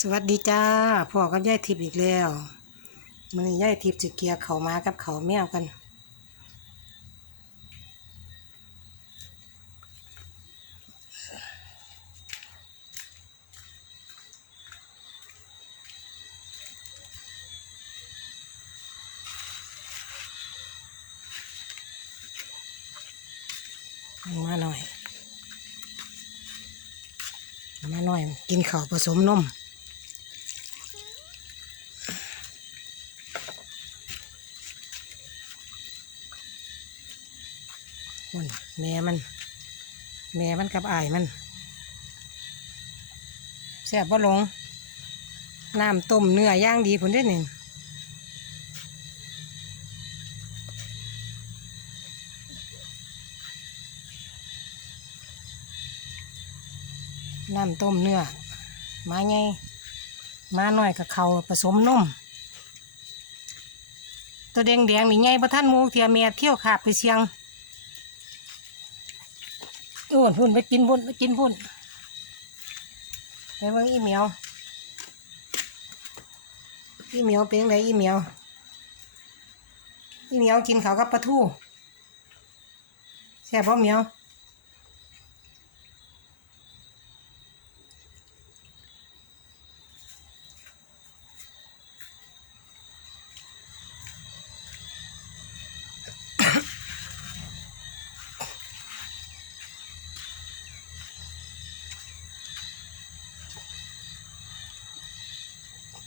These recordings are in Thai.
สวัสดีจ้าพ่อกับยายทิพย์อีกแล้วมันนี้ยายทิพย์จะเกียเขามากับเขาแมวกัน มาหน่อย มาหน่อย กินข้าวผสมนม แม่มัน แม่มันกับอายมันแซ่บบ่ลงน้ำต้มเนื้อย่างดีผลได้อนี่งน้ำต้มเนื้อมาไงมาหน่อยกับเขาผสมนมตัวแดงแดงนี่ไงพระท่านมูเทียแม่เที่ยวขาบไปเชียง อ้พุ่นไปกินพุ่นไปกินพุ่นไปว่างอีเหมียว อีเหมียวเป็นไรอีเหมียว อีเหมียวกินเขากับปลาทูแซ่บบ่เหมียว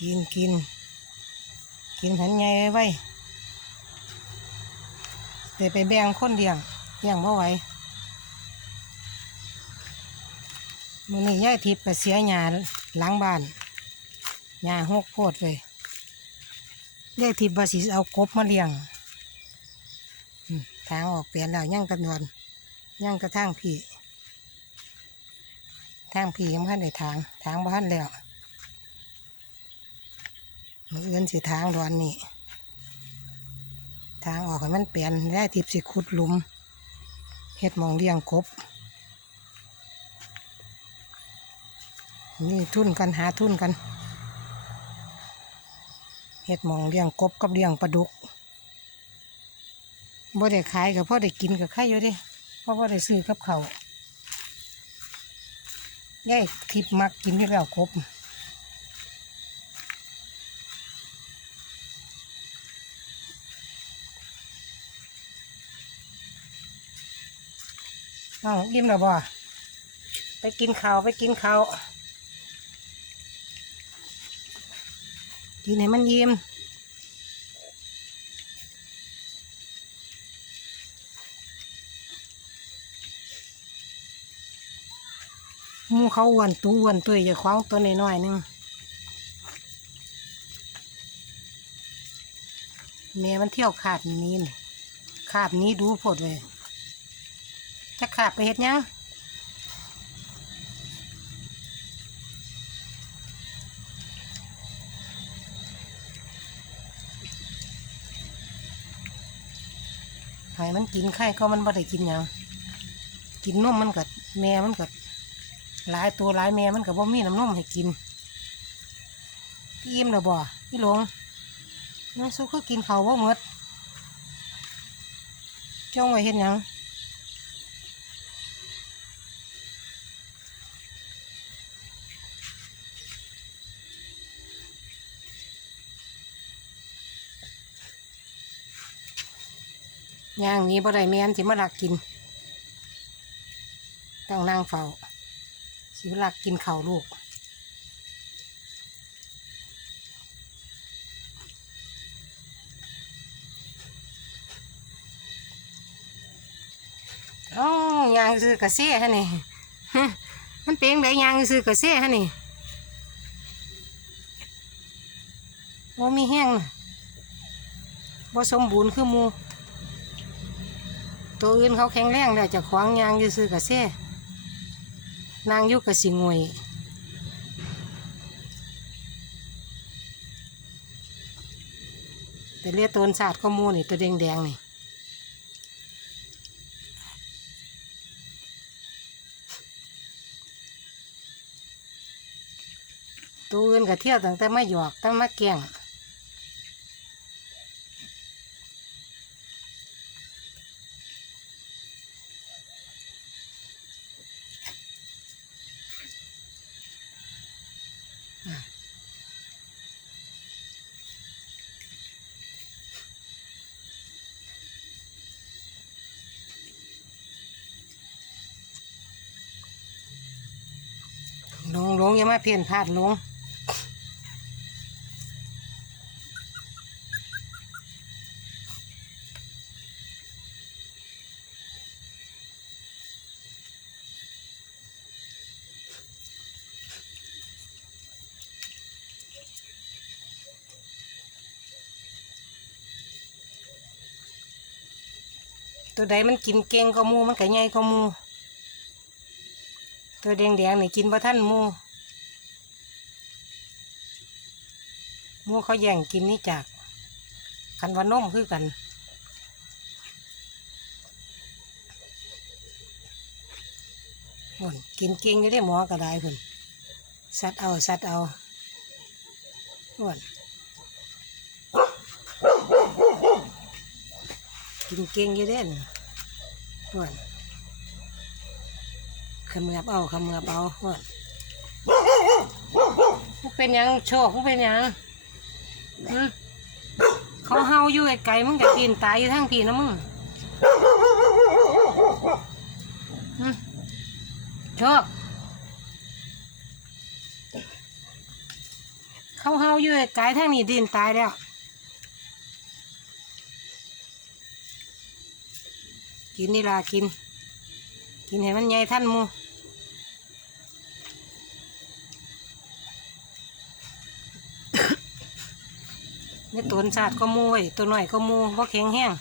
กินกิน กินหันใหญ่ไว้ไว้เดี๋ยวไปแบ่งคนเดียงเลี้ยงบ่ไหวมื้อนี้ยายทิพย์ก็เสียหญ้าหลังบ้านหญ้าหกโพดเลยยายทิพย์ว่าสิเอากบมาเลี้ยงทางออกเปลี่ยนแล้วยังกระนวนยังกระทั่งพี่ทางพี่ยังบ่ทันได้ทาง ทางบ้านแล้ว มืออื่นสิทางดอนนี่ทางออกให้มันเปลี่ยนได้ทิพสิขุดหลุมเฮ็ดมองเลี้ยงกบนี่ทุนกันหาทุนกันเฮ็ดมองเลี้ยงกบกับเลี้ยงปลาดุกบ่ได้ขายกับพ่อได้กินกับใครอยู่ดิพราะว่าได้ซื้อกับเขาวยายทิพมักกินที่แล้วกบ อ้าวอิ่มแล้วบ่ไปกินข้าวไปกินข้าวกินให้มันอิ่มมูเขาอ้วนตัวอ้วนตัวอย่าคว้างตัวน้อยๆหนึงแม่มันเที่ยวขาบนี้ขาบนี้ดูโพดเลย ขาบไปเฮ็ดหยังให้มันกินไข่ก็มันบ่ได้กินหยังกินนมมันก็แม่มันก็หลายตัวหลายแม่มันก็บ่มีน้ำนมให้กินพี่อิ่มแล้วบ่พี่หลวงน้องซุกก็กินเขาวบ่หมดจ้องไว้เฮ็ดหยัง ย่างนี้บ่ได้แม่นสิมาลักกิน ต้องนั่งเฝ้าสิมาลักกินข้าวลูกอ๋อย่างซื้อกระเซ่ฮะนี่มันเป็นไดย่างซื้อกระเซ่ฮะนี่บ่มีแห้งนะบ่สมบูรณ์คือมู ตัวอื่นเขาแข็งแรงแล้วจะขวางยางยู่ซื้อกระเซ่นางยุกกระสิงวยแต่เลียตนศาสตร์ข้อมูลนี่ตัวแดงแดงนี่ตัวอื่นก็เที่ยวตั้งแต่มาหยอกตั้งมาแกล้ง มาเพียนพลาดลงตัวใดมันกินเก่งก็มูมันก็ใหญ่ก็มูตัวแดงๆนี่กินบ่ท่านมู มูเขาแย่งกินนี่จากคันว่านมคือกัน หุ่นกินเก่งอยู่ได้หมอก็ได้หุ่นสัดเอาสัดเอาหุ่นกินเก่งอยู่ได้น่ะหุ่นขมือบเอาขมือบเอาว่ามึงเป็นยังโชคมึงเป็นยัง เขาเฮาอยู่ไกลๆมึงจะปีนตายอยู่ทั้งปีนะมึงหึโชคเขาเฮาอยู่ไกลทั้งนี้ดินตายแล้วกินนี่ละกิน กินให้มันใหญ่ท่านห มูนี่ตัวชาดก็มูไว้ยตัวหน่อยก็มูเพราะแข็งแห้ง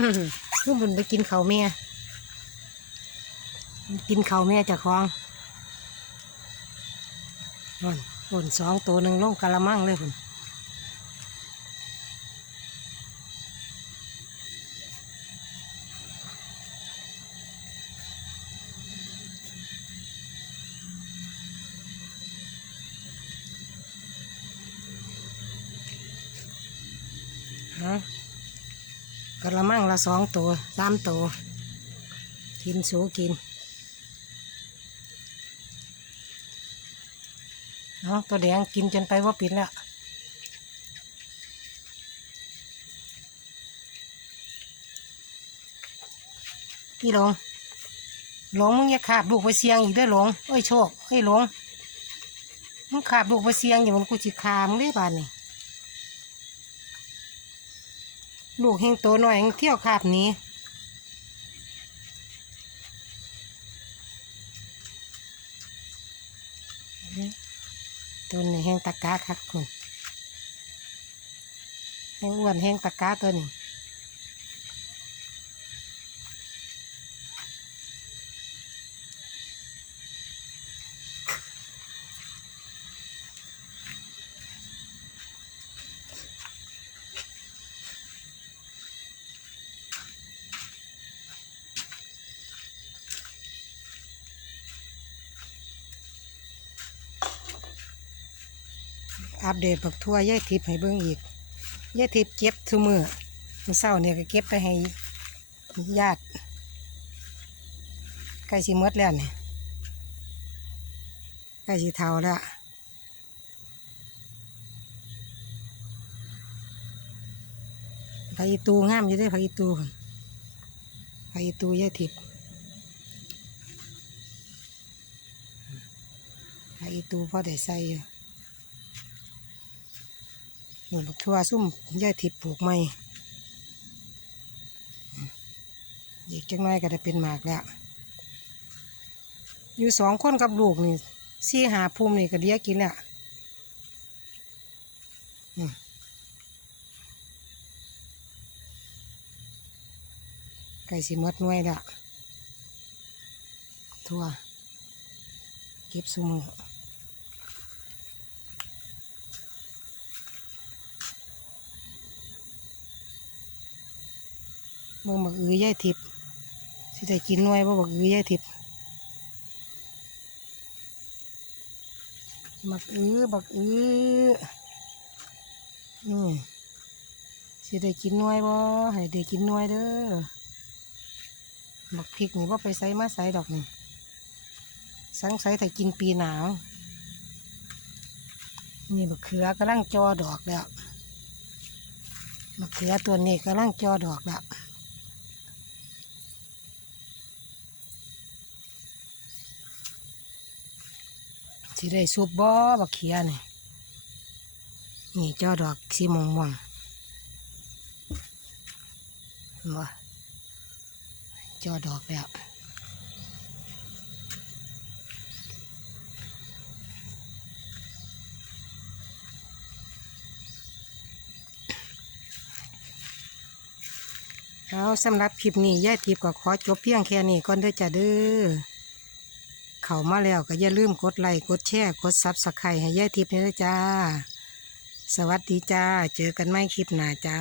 อื้อหือคือมันไปกินเขาวเมียกินเขาวเมียจากคลองนั่นฝุ่นสองตัวหนึ่งลงกะละมังเลยคุณ กระมังละสองตัวสามตัวกินสูกินเนาะตัวแดงกินจนไปว่าปิดแล้วพี่หลงหลงมึงอย่าขาบลูกไปเสียงอีกด้อหลงเอ้ยโชคเอ้ยหลงมึงขาบลูกไปเสียงอย่ามันกูจิคามงได้บานนี่ ลูกแห่งโตหน่อยเฮงเที่ยวคาบนี้ตัวนี้เฮงตะกาครับคุณเฮงอ้วนเฮงตะกาตัวนี้ อัปเดตบักทั่วย่ายทิพย์ให้เบิ่งอีกย่ายทิพย์เก็บทุมือมื้อเศร้าเนี่ยก็เก็บไปให้ญาติใกล้สิมดแล้วเนี่ยใกล้สีเทาแล้วผักอีตูงามอยู่เด้อผักอีตูผักอีตูยายทิพย์ผักอีตูพอได้ใส่อยู่ นุนบักทั่วซุ่มยายทิพปลูกใหม่อีกจังน้อยก็ได้เป็นหมากแล้ว อยู่สองคนกับลูกนี่สี่หาภูมินี่ก็เดียกินแล้วไก่สิหมดน่วยแล้วทั่วเก็บสุมือ เบิ่งบักอือยายทิพย์สิได้กินหน่วยบ่บักอือยายทิพย์บักอือบักอืออืมสิได้กินหน่วยบ่ให้ได้กินหน่วยเด้อบักพริกนี่ว่ไปใส่มาใส่ดอกนี่สังใส่แต่กินปีหนาวนี่บักเขือกำลังจอดอกแล้วบักเขือตัวนี้กำลังจอดอกแล้ว สิได้ซุปบ่บักเขียนี่นี่จอดอกสีม่วงม่วงบ่จอดอกแล้วเอาสำหรับคลิปนี้ย่ายทิพย์ก็ขอจบเพียงแค่นี้ก่อนเด้อจ้าเด้อ เข้ามาแล้วก็อย่าลืมกดไลค์กดแชร์กดซับสไครต์ให้ย่ายทิพย์นี่ด้วยจ้า สวัสดีจ้า เจอกันไม่คลิปหน้าจ้า